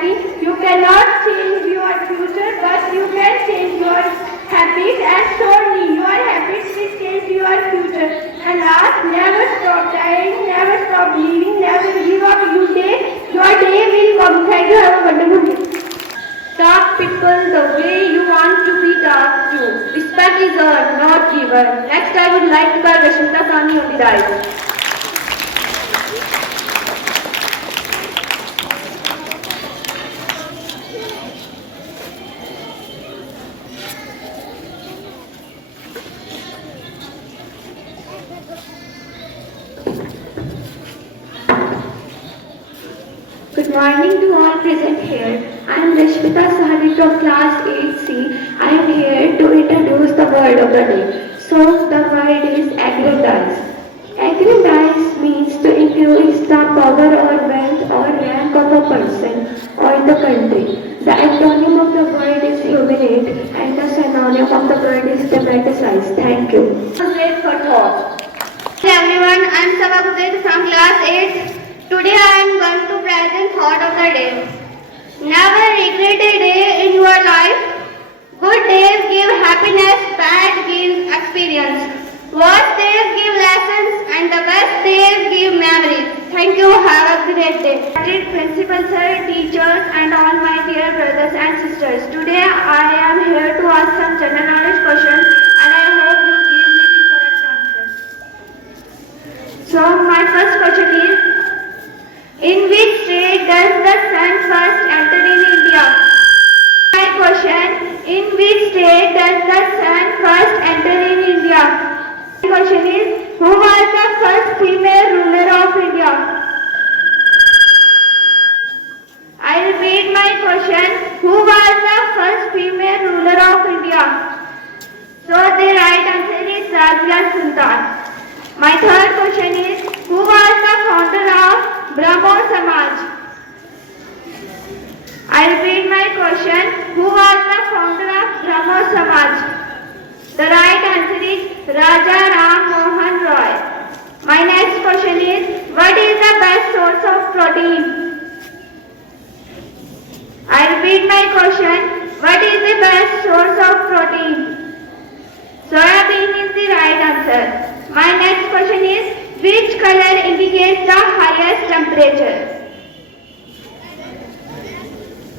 happy. You cannot change your future, but you can change your habits, and surely your habits will change your future. And last, never stop trying, never stop believing, never give up. Your day will come. Thank you. Have a wonderful day. Talk people the way you want to be talked to. Respect is earned, not given. Next, I would like to call Rashmita Sani on the dais. Good morning to all present here. I am Rashmita Sahani from class 8C. I am here to introduce the word of the day. So the word is aggrandize. Aggrandize means to increase the power or wealth or rank of a person or the country. The antonym of the word is humiliate and the synonym of the word is dramatize. Thank you. Wait for thought. Hello everyone, I am Sabah from class 8. Today I am going to present thought of the day. Never regret a day in your life. Good days give happiness, bad gives experience. Worst days give lessons and the best days give memories. Thank you, have a great day. Dear Principal Sir, teachers and all my dear brothers and sisters. Today I am here to ask some general knowledge questions and I hope you give me the correct answers. So my first question is, in which state does the sun first enter in India? My question, in which state does the sun first enter in India? My question is, who was the first female ruler of India? I repeat my question, who was the first female ruler of India? So the right answer is Razia Sultan. My third question is, who was the founder of Brahmo Samaj? I repeat my question, who was the founder of Brahmo Samaj? The right answer is Raja Ram Mohan Roy. My next question is, what is the best source of protein? I repeat my question, what is the best source of protein? Soya bean is the right answer. My next question is, which color indicates the highest temperature?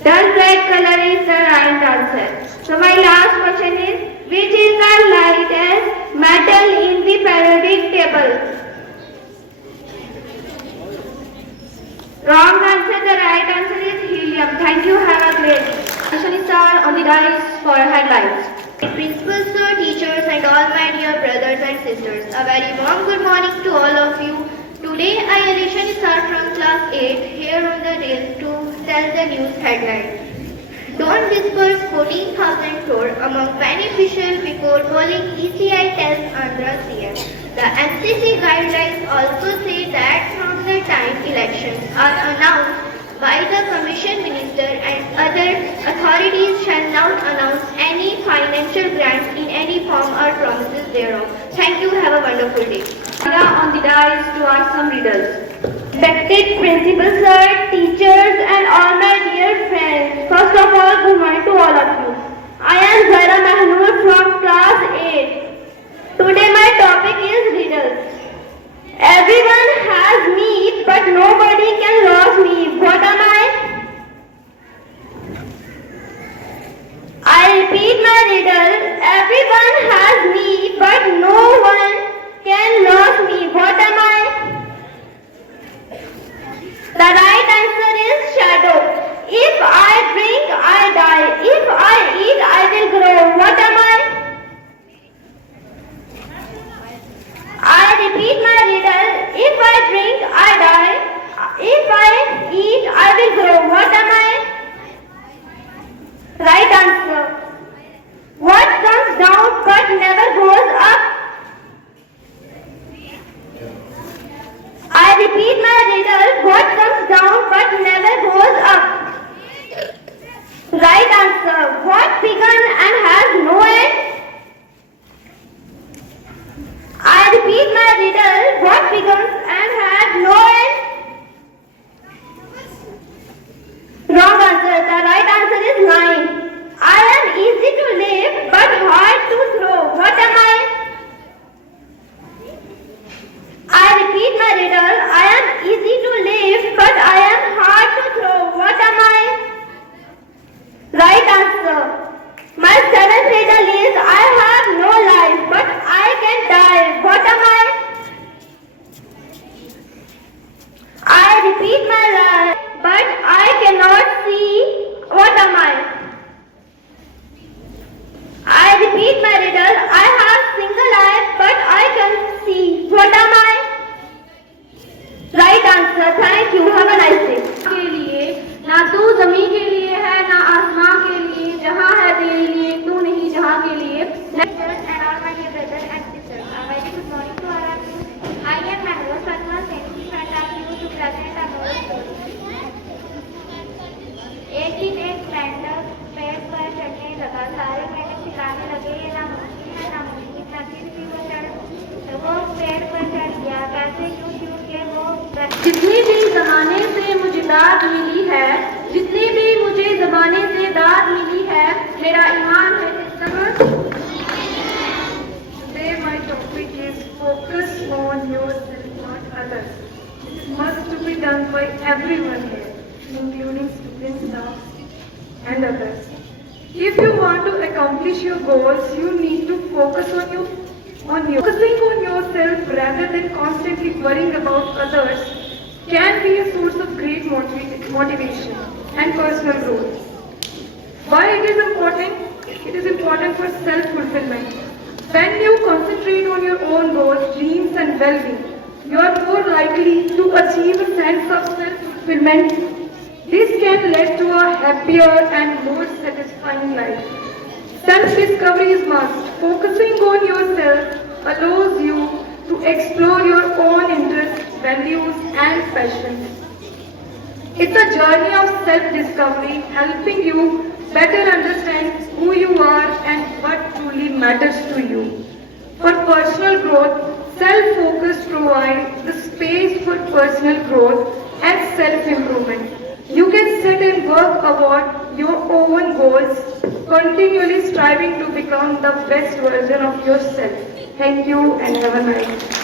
Dull red color is the right answer. So my last question is, which is the lightest metal in the periodic table? Wrong answer, the right answer is helium. Thank you, have a great day. Shivani Sir on the dais for headlines. Principal sir, teachers and all my dear brothers and sisters, a very warm good morning to all of you. Today I, Shivani Sir from class 8, here on the rail to tell the news headline. Don't disperse 14,000 crore among beneficiaries before polling, ECI tells Andhra CM. The MCC guidelines also say that from the time elections are announced by the Commission Minister and other authorities shall not announce any financial grants in any form or promises thereof. Thank you, have a wonderful day. On the dais to ask some riddles. Respected Principal Sir, teachers and all my dear friends. First of all, good morning to all of you. I am Zara Mahnoor from class 8. Today my topic is riddles. Everyone has me, but nobody can lose me. What am I? I repeat my riddle. Everyone has me, but no one can lose me. What am I? The right answer is shadow. If I drink, I die. If I eat, I will grow. What am I? I repeat my riddle. If I drink, I die. If I eat, I will grow. What am I? Right answer. What comes down but never goes up? I repeat my riddle. What comes down repeat my life, but I cannot see what am I. I repeat my riddle. I have single eye, but I can see. What am I? Right answer. Thank you. Have a nice day. के लिए ना तू जमीन के लिए है ना आसमां के लिए, जहाँ है तेरे लिए तू नहीं जहाँ के लिए। Teachers and all my dear brothers and sisters, a very good morning to all of you. I am Mehroz Fatma standing in front of you to present a novel story. एक दिन एक मेंढक पेड़ पर चढ़ने लगा। सारे मेंढक चिल्लाने लगे, ये नामुमकिन है, नामुमकिन है। फिर भी वो पेड़ पर चढ़ गया। कैसे? क्योंकि वो जितनी भी जमाने से मुझे दाद मिली है, जितनी भी मुझे जमाने से दाद मिली है, मेरा ईमान है कि सब्र। Today my topic is focus on yourself, not others. It must to be done by everyone here, including students, staff, and others. If you want to accomplish your goals, you need to focus focusing on yourself rather than constantly worrying about others can be a source of great motivation and personal growth. Why it is important? It is important for self-fulfillment. When you concentrate on your own goals, dreams and well-being, you are more likely to achieve a sense of self-fulfillment. This can lead to a happier and more satisfying life. Self-discovery is must. Focusing on yourself allows you to explore your own interests, values and passions. It's a journey of self-discovery, helping you better understand who you are and what truly matters to you. For personal growth, self-focus provides the space for personal growth and self-improvement. You can set and work toward your own goals, continually striving to become the best version of yourself. Thank you and have a nice day.